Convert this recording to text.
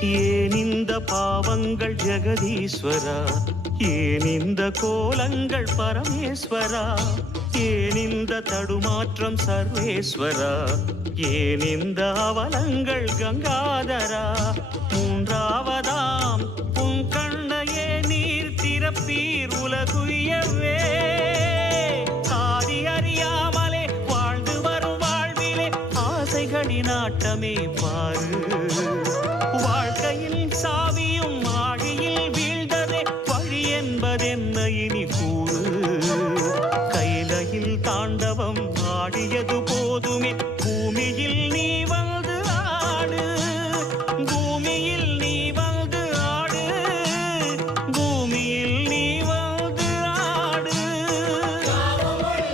ஏன் இந்த பாவங்கள் ஜெகதீஸ்வரா, ஏன் இந்த கோலங்கள் பரமேஸ்வரா, ஏன் இந்த தடுமாற்றம் சர்வேஸ்வரா, ஏன் இந்த அவலங்கள் கங்காதரா. மூன்றாவதாம் உன் கண்ணையே நீர் திறப்பீர் உலகுயவே. ஆதி அறியாமலே வாழ்ந்து வரும் வாழ்விலே ஆசைகளின் ஆட்டமே பாரு. வாழ்க்கையில் சாவியும் ஆழியில் வீழ்ந்ததே, வழி என்பதென்ன இனி கூறு. கைலையில் தாண்டவம் ஆடியது போதுமே, பூமியில் நீ வந்து ஆடு. பூமியில் நீ வந்து ஆடு, பூமியில் நீ வந்து ஆடு. நாமங்களில்